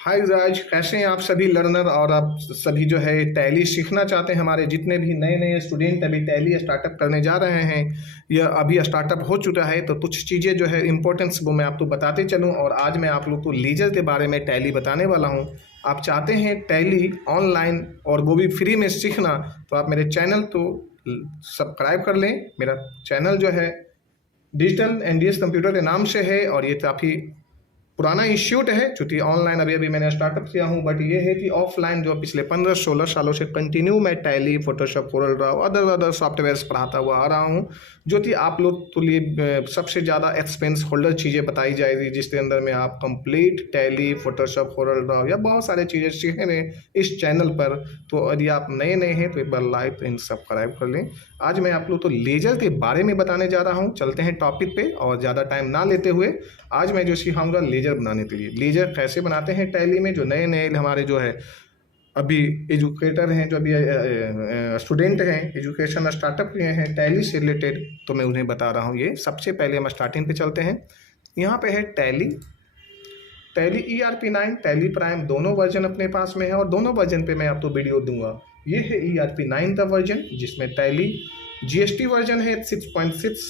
हाय राज, कैसे हैं आप सभी लर्नर और आप सभी जो है टैली सीखना चाहते हैं। हमारे जितने भी नए नए स्टूडेंट अभी टैली स्टार्टअप करने जा रहे हैं या अभी स्टार्टअप हो चुका है, तो कुछ चीज़ें जो है इंपॉर्टेंस वो मैं आपको बताते चलूं। और आज मैं आप लोग को लीजर के बारे में टैली बताने वाला हूं। आप चाहते हैं टैली ऑनलाइन और वो भी फ्री में सीखना, तो आप मेरे चैनल तो सब्सक्राइब कर लें। मेरा चैनल जो है डिजिटल एनडीएस कंप्यूटर के नाम से है और ये काफ़ी पुराना इंस्टीट्यूट है। चूंकि ऑनलाइन अभी अभी मैंने स्टार्टअप किया हूँ, बट ये है कि ऑफलाइन जो पिछले 15-16 सालों से कंटिन्यू मैं tally, Photoshop, Corel Draw, other softwares पढ़ाता हुआ आ रहा हूँ, जो कि आप लोग के लिए सबसे ज़्यादा एक्सपेंस होल्डर चीज़ें बताई जाएगी, जिसके अंदर में आप complete tally, Photoshop, Corel Draw या बहुत सारे चीज़ें सीखेंगे इस चैनल पर। तो यदि आप नए नए हैं तो एक बार लाइक एंड सब्सक्राइब कर लें। आज मैं आप लोग तो लेजर के बारे में बताने जा रहा हूँ। चलते हैं टॉपिक पे और ज़्यादा टाइम ना लेते हुए आज मैं जो सिखाऊंगा लेजर बनाने के लिए। लेजर कैसे बनाते हैं टैली में, जो नए नए हमारे जो है अभी एजुकेटर हैं, जो अभी स्टूडेंट हैं, एजुकेशन स्टार्टअप किए हैं टैली से रिलेटेड, तो मैं उन्हें बता रहा हूँ। ये सबसे पहले हम स्टार्टिंग पे चलते हैं। यहाँ पे है tally, tally ERP9, tally prime, दोनों वर्जन अपने पास में है और दोनों वर्जन पे मैं आपको वीडियो दूंगा। ये है ERP9 का वर्जन, जिसमें टैली GST वर्जन है 6.6,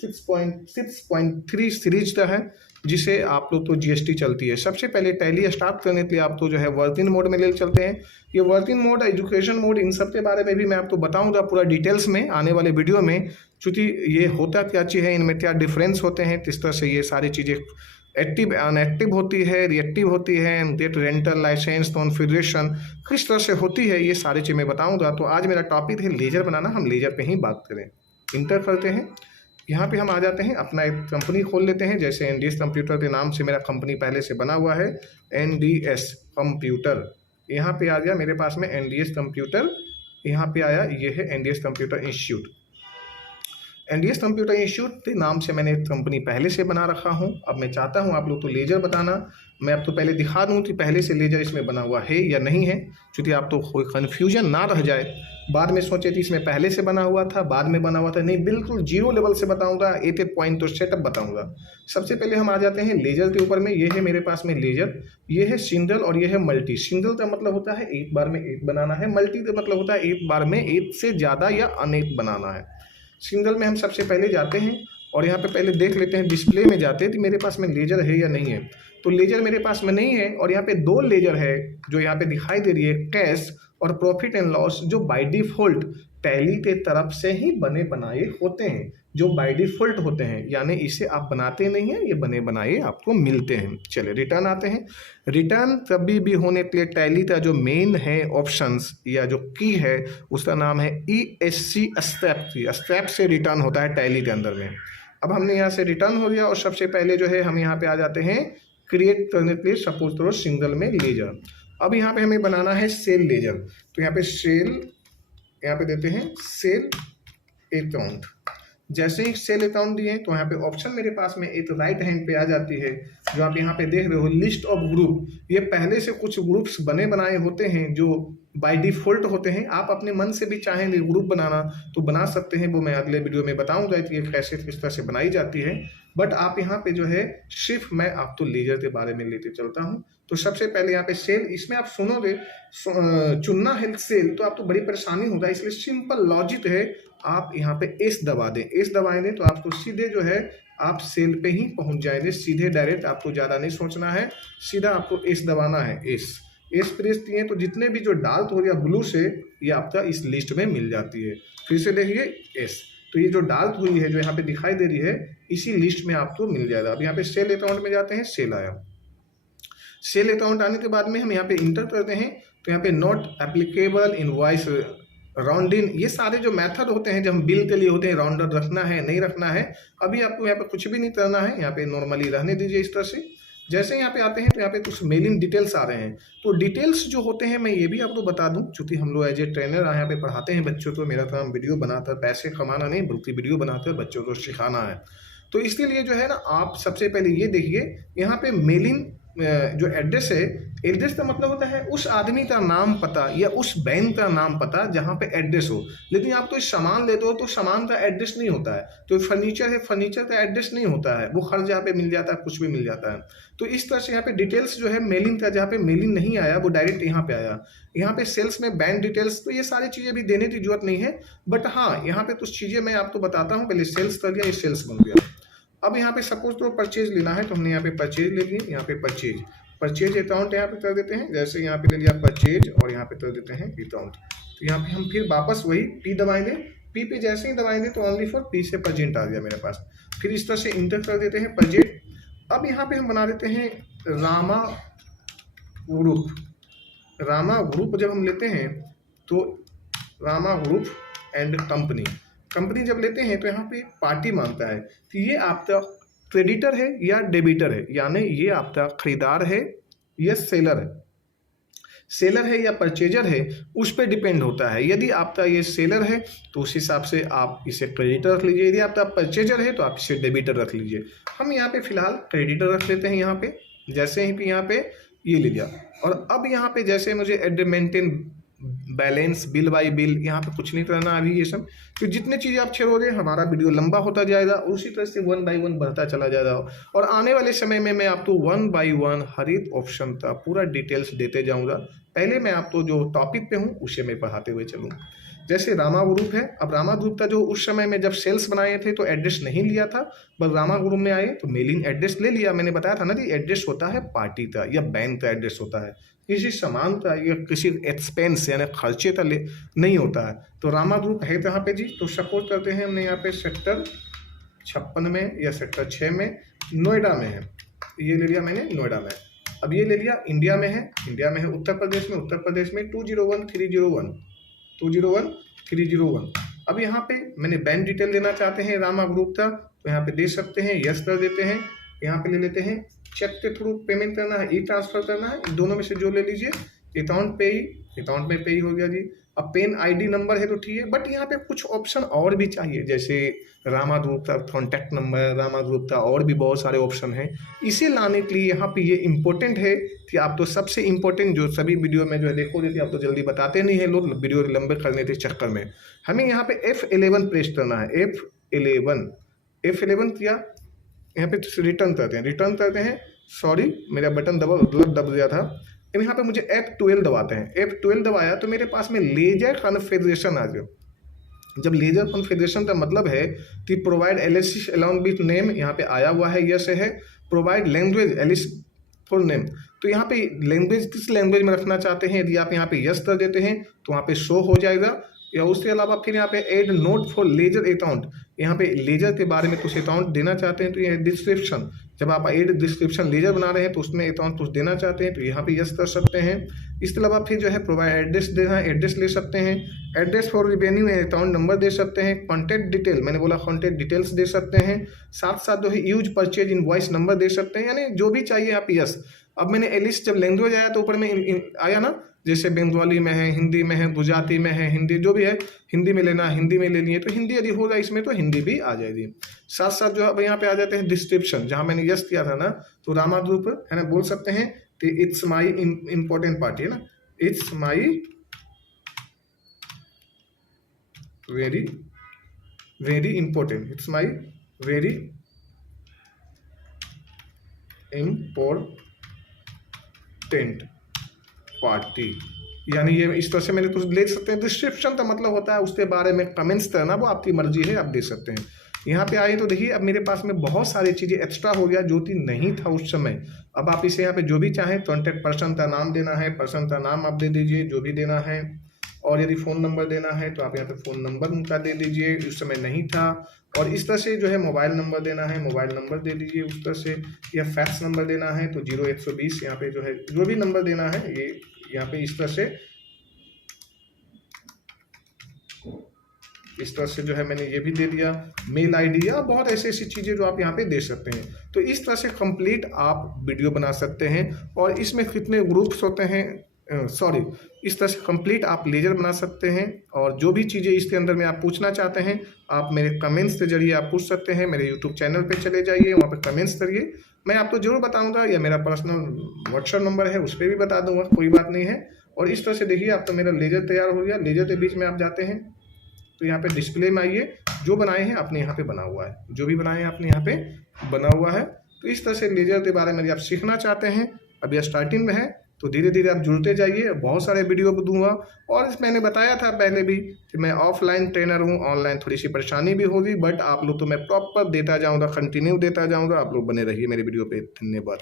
6.3 सीरीज का है, जिसे आप लोग तो GST चलती है। सबसे पहले टैली स्टार्ट करने के लिए आप तो जो है वर्किंग मोड में ले चलते हैं। ये वर्किंग मोड, एजुकेशन मोड, इन सब के बारे में भी मैं आपको बताऊंगा पूरा डिटेल्स में आने वाले वीडियो में। चूँकि ये होता क्या चीज़ है, इनमें क्या डिफरेंस होते हैं, किस तरह से ये सारी चीज़ें एक्टिव अनएक्टिव होती है, रिएक्टिव होती है, डेट रेंटल लाइसेंस कॉन्फ़िगरेशन किस तरह से होती है, ये सारी चीज़ मैं बताऊंगा। तो आज मेरा टॉपिक है लेजर बनाना, हम लेजर पे ही बात करें। इंटर करते हैं, यहाँ पे हम आ जाते हैं, अपना एक कंपनी खोल लेते हैं। जैसे एनडीएस कंप्यूटर के नाम से मेरा कंपनी पहले से बना हुआ है, एनडीएस कंप्यूटर। यहाँ पे आ गया मेरे पास में एनडीएस कंप्यूटर, यहाँ पे आया, ये है NDS computer institute. NDS computer institute के नाम से मैंने कंपनी पहले से बना रखा हूँ। अब मैं चाहता हूँ आप लोग तो लेजर बताना। मैं अब तो पहले दिखा दूँ कि पहले से लेजर इसमें बना हुआ है या नहीं है, क्योंकि आप तो कोई कन्फ्यूजन ना रह जाए। बाद में सोचे थी इसमें पहले से बना हुआ था, बाद में बना हुआ था, नहीं, बिल्कुल जीरो लेवल से बताऊंगा, एक एक पॉइंट तो सेटअप बताऊंगा। सबसे पहले हम आ जाते हैं लेजर के ऊपर में। ये है मेरे पास में लेजर, ये है सिंगल और ये है मल्टी। सिंगल का मतलब होता है एक बार में एक बनाना है, मल्टी का मतलब होता है एक बार में एक से ज़्यादा या अनेक बनाना है। सिंगल में हम सबसे पहले जाते हैं और यहाँ पे पहले देख लेते हैं, डिस्प्ले में जाते हैं कि मेरे पास में लेजर है या नहीं है। तो लेजर मेरे पास में नहीं है और यहाँ पे दो लेजर है जो यहाँ पे दिखाई दे रही है, कैश और प्रॉफिट एंड लॉस, जो बाय डिफॉल्ट टैली के तरफ से ही बने बनाए होते हैं, जो बाय डिफॉल्ट होते हैं, यानी इसे आप बनाते नहीं हैं, ये बने बनाए आपको मिलते हैं। चलिए रिटर्न आते हैं। रिटर्न कभी भी होने के लिए टैली का जो मेन है ऑप्शंस या जो की है, उसका नाम है ESC स्टेप की। स्टेप से रिटर्न होता है टैली के अंदर में। अब हमने यहाँ से रिटर्न हो गया और सबसे पहले जो है हम यहाँ पे आ जाते हैं क्रिएट करने के लिए, सपोज करो सिंगल में लेजर। अब यहाँ पे हमें बनाना है सेल लेजर, तो यहाँ पे सेल, यहाँ पे देते हैं सेल अकाउंट। जैसे ही सेल अकाउंट दिए तो यहाँ पे ऑप्शन मेरे पास में एक राइट हैंड पे आ जाती है, जो आप यहाँ पे देख रहे हो, लिस्ट ऑफ ग्रुप। ये पहले से कुछ ग्रुप्स बने बनाए होते हैं जो बाय डिफॉल्ट होते हैं। आप अपने मन से भी चाहें ग्रुप बनाना तो बना सकते हैं, वो मैं अगले वीडियो में बताऊंगा कि ये कैसे किस तरह से बनाई जाती है। बट आप यहाँ पे जो है सिर्फ मैं आप तो लेजर के बारे में लेते चलता हूँ। तो सबसे पहले यहाँ पे सेल, इसमें आप सुनोगे चुनना है सेल तो आपको बड़ी परेशानी होगा, इसलिए सिंपल लॉजिक है, आप यहाँ पे एस दबा दें। एस दबाएंगे तो आपको सीधे जो है आप सेल पे ही पहुंच जाएंगे, सीधे डायरेक्ट। आपको ज़्यादा नहीं सोचना है, सीधा आपको एस दबाना है। एस प्रेस दिए तो जितने भी जो डार्क हो गया ब्लू से, ये आपका इस लिस्ट में मिल जाती है। फिर से देखिए एस, तो ये जो डार्क हुई है जो यहाँ पे दिखाई दे रही है, इसी लिस्ट में आपको मिल जाएगा। अब यहाँ पे सेल अकाउंट में जाते हैं, सेल आया। सेल अकाउंट आने के बाद में हम यहाँ पे इंटर करते हैं, तो यहाँ पे नॉट एप्लीकेबल इनवॉइस राउंडिंग, ये सारे जो मेथड होते हैं जो हम बिल के लिए होते हैं, राउंडर रखना है नहीं रखना है, अभी आपको यहाँ पे कुछ भी नहीं करना है, यहाँ पे नॉर्मली रहने दीजिए इस तरह से। जैसे यहाँ पे आते हैं तो यहाँ पे कुछ मेलिंग डिटेल्स आ रहे हैं। तो डिटेल्स जो होते हैं, मैं ये भी आपको बता दूं, चूंकि हम लोग एज ए ट्रेनर यहाँ पे पढ़ाते हैं बच्चों को, मेरा काम वीडियो बनाकर पैसे कमाना नहीं बल्कि वीडियो बनाकर बच्चों को सिखाना है। तो इसके लिए जो है ना, आप सबसे पहले ये देखिए, यहाँ पे मेलिंग जो एड्रेस है, एड्रेस का मतलब होता है उस आदमी का नाम पता या उस बैंक का नाम पता जहाँ पे एड्रेस हो। लेकिन आप कोई सामान लेते हो तो सामान का एड्रेस नहीं होता है, तो फर्नीचर है, फर्नीचर का एड्रेस नहीं होता है, वो हर जगह पे मिल जाता है, कुछ भी मिल जाता है। तो इस तरह से यहाँ पे डिटेल्स जो है मेलिंग का, जहाँ पे मेलिंग नहीं आया वो डायरेक्ट यहाँ पे आया। यहाँ पे सेल्स में बैंक डिटेल्स, तो ये सारी चीज़ें भी देने की जरूरत नहीं है, बट हाँ यहाँ पे कुछ चीज़ें मैं आपको बताता हूँ। पहले सेल्स कर दिया, ये सेल्स बन गया। अब यहाँ पे सपोज तो परचेज लेना है, तो हमने यहाँ पे परचेज ले लिए, यहाँ पे परचेज अकाउंट यहाँ पे कर देते हैं। जैसे यहाँ पे ले लिया परचेज और यहाँ पे कर देते हैं अकाउंट। तो यहाँ पे हम फिर वापस वही पी दबाएंगे, पी पे जैसे ही दबाएंगे तो ओनली फॉर पी से प्रेजेंट आ गया मेरे पास। फिर इस तरह से इंटर कर देते हैं प्रेजेंट। अब यहाँ पे हम बना देते हैं रामा ग्रुप। रामा ग्रुप जब हम लेते हैं तो रामा ग्रुप एंड कंपनी जब लेते हैं तो यहाँ पे पार्टी मांगता है कि ये आपका क्रेडिटर है या डेबिटर है, यानी ये आपका खरीदार है या सेलर है या परचेजर है, उस पर डिपेंड होता है। यदि आपका ये सेलर है तो उस हिसाब से आप इसे क्रेडिटर रख लीजिए, यदि आपका परचेजर है तो आप इसे डेबिटर रख लीजिए। हम यहाँ पे फिलहाल क्रेडिटर रख लेते हैं। यहाँ पे जैसे ही पे यहाँ पे ये ले लिया, और अब यहाँ पे जैसे मुझे add maintain balance, bill by bill, यहाँ पे कुछ नहीं करना अभी ये सब, तो जितने चीज़ें आप छोड़ोगे हमारा वीडियो लंबा होता जाएगा और उसी तरह से 1 बाई 1 बढ़ता चला जाएगा। और आने वाले समय में मैं आपको 1 बाई 1 हर एक ऑप्शन का पूरा डिटेल्स देते जाऊँगा। पहले मैं आपको जो टॉपिक पे हूँ उसे मैं पढ़ाते हुए चलूँ। जैसे रामा ग्रुप है, अब रामा ग्रुप का जो उस समय में जब सेल्स बनाए थे तो एड्रेस नहीं लिया था, बस रामा ग्रुप में आए तो मेलिंग एड्रेस ले लिया। मैंने बताया था ना कि एड्रेस होता है पार्टी का या बैंक का एड्रेस होता है, किसी सामान का या किसी एक्सपेंस यानी खर्चे का नहीं होता है। तो रामा ग्रुप है यहाँ पे जी। तो सपोज करते हैं हमने यहाँ पे सेक्टर 56 में या सेक्टर 6 में नोएडा में है, ये ले लिया मैंने नोएडा में। अब ये ले लिया इंडिया में है उत्तर प्रदेश में 201 301। अब यहाँ पे मैंने बैंक डिटेल देना चाहते हैं रामा ग्रुप का, तो यहाँ पे दे सकते हैं, यस कर देते हैं। यहाँ पे ले लेते हैं चेक के थ्रू पेमेंट करना है, ई ट्रांसफर करना है, इन दोनों में से जो ले लीजिए। अकाउंट में पे ही हो गया जी। अब पेन आईडी नंबर है तो ठीक है, बट यहाँ पे कुछ ऑप्शन और भी चाहिए, जैसे रामा ग्रुप का कॉन्टैक्ट नंबर, रामा ग्रुप का और भी बहुत सारे ऑप्शन हैं। इसे लाने के लिए यहाँ पे ये इम्पोर्टेंट है कि आप तो सबसे इम्पोर्टेंट जो सभी वीडियो में जो है देखो देती आप तो जल्दी बताते नहीं है लोग, वीडियो लंबे करने के चक्कर में। हमें यहाँ पे F11 प्रेस करना है, F11 किया, यहाँ पे रिटर्न करते हैं। सॉरी मेरा बटन दब गया था। अब यहाँ पे मुझे F12 दबाते हैं, F12 दबाया तो मेरे पास में लेजर कॉन्फ़िगरेशन आ गया। जब लेजर कॉन्फ़िगरेशन का मतलब है कि provide LSC along with name, यहाँ पे आया हुआ है, यस है। Provide language alias full name, तो यहाँ पे लैंग्वेज किस लैंग्वेज में रखना चाहते हैं, यदि आप यहाँ पे यस कर देते हैं तो वहाँ पे शो हो जाएगा। या उसके अलावा फिर यहाँ पे add note for ledger account, यहाँ पे लेजर के बारे में कुछ अकाउंट देना चाहते हैं तो ये डिस्क्रिप्शन, जब आप एड डिस्क्रिप्शन लेजर बना रहे हैं तो उसमें अकाउंट कुछ देना चाहते हैं तो यहाँ पे यस कर सकते हैं। इसके अलावा फिर जो है प्रोवाइड एड्रेस देना है, एड्रेस ले सकते हैं। Address for revenue account number दे सकते हैं। कॉन्टैक्ट डिटेल, मैंने बोला कॉन्टैक्ट डिटेल्स दे सकते हैं। साथ साथ जो है यूज परचेज इनवॉइस नंबर दे सकते हैं, यानी जो भी चाहिए आप यस। अब मैंने एलिस्ट जब लैंग्वेज आया तो ऊपर में आया ना, जैसे बंगाली में है, हिंदी में है, गुजराती में है, हिंदी जो भी है, हिंदी में लेना हिंदी में ले लिए तो हिंदी यदि होगा इसमें तो हिंदी भी आ जाएगी। साथ साथ जो अब यहाँ पे आ जाते हैं डिस्क्रिप्शन, जहाँ मैंने यस किया था ना तो रामा ग्रुप है ना, बोल सकते हैं कि इट्स माई इम्पोर्टेंट पार्टी है ना, it's my very important, it's my very important party, यानी ये इस तरह से मैंने कुछ ले सकते हैं। डिस्क्रिप्शन का मतलब होता है उसके बारे में कमेंट्स करना, वो आपकी मर्जी है, आप दे सकते हैं। यहाँ पे आए तो देखिए अब मेरे पास में बहुत सारी चीज़ें एक्स्ट्रा हो गया जो कि नहीं था उस समय। अब आप इसे यहाँ पे जो भी चाहें, कॉन्टैक्ट पर्सन का नाम देना है, पर्सन का नाम आप दे दीजिए जो भी देना है, और यदि फ़ोन नंबर देना है तो आप यहाँ पे फ़ोन नंबर उनका दे दीजिए, उस समय नहीं था। और इस तरह से जो है मोबाइल नंबर देना है, मोबाइल नंबर दे दीजिए उस तरह से, या फैक्स नंबर देना है तो 0120 यहाँ पे जो है जो भी नंबर देना है ये यहाँ पे इस तरह से जो है मैंने ये भी दे दिया। मेल आईडी या बहुत ऐसी चीज़ें जो आप यहाँ पे दे सकते हैं। तो इस तरह से कंप्लीट आप वीडियो बना सकते हैं। और इसमें कितने ग्रुप्स होते हैं, इस तरह से कंप्लीट आप लेजर बना सकते हैं। और जो भी चीज़ें इसके अंदर में आप पूछना चाहते हैं आप मेरे कमेंट्स के जरिए आप पूछ सकते हैं। मेरे यूट्यूब चैनल पे चले जाइए, वहाँ पे कमेंट्स करिए, मैं आपको जरूर बताऊंगा, या मेरा पर्सनल व्हाट्सएप नंबर है उस पर भी बता दूंगा, कोई बात नहीं है। और इस तरह से देखिए आप तो मेरा लेजर तैयार हो गया। लेजर के बीच में आप जाते हैं तो यहाँ पे डिस्प्ले में आइए, जो बनाए हैं आपने यहाँ पे बना हुआ है, जो भी बनाए हैं आपने यहाँ पे बना हुआ है। तो इस तरह से लेजर के बारे में यदि आप सीखना चाहते हैं, अभी स्टार्टिंग में है, तो धीरे धीरे आप जुड़ते जाइए, बहुत सारे वीडियो दूंगा। और मैंने बताया था पहले भी कि मैं ऑफलाइन ट्रेनर हूँ, ऑनलाइन थोड़ी सी परेशानी भी होगी, बट आप लोग तो मैं प्रॉपर देता जाऊँगा, कंटिन्यू देता जाऊँगा। आप लोग बने रहिए मेरे वीडियो पे। धन्यवाद।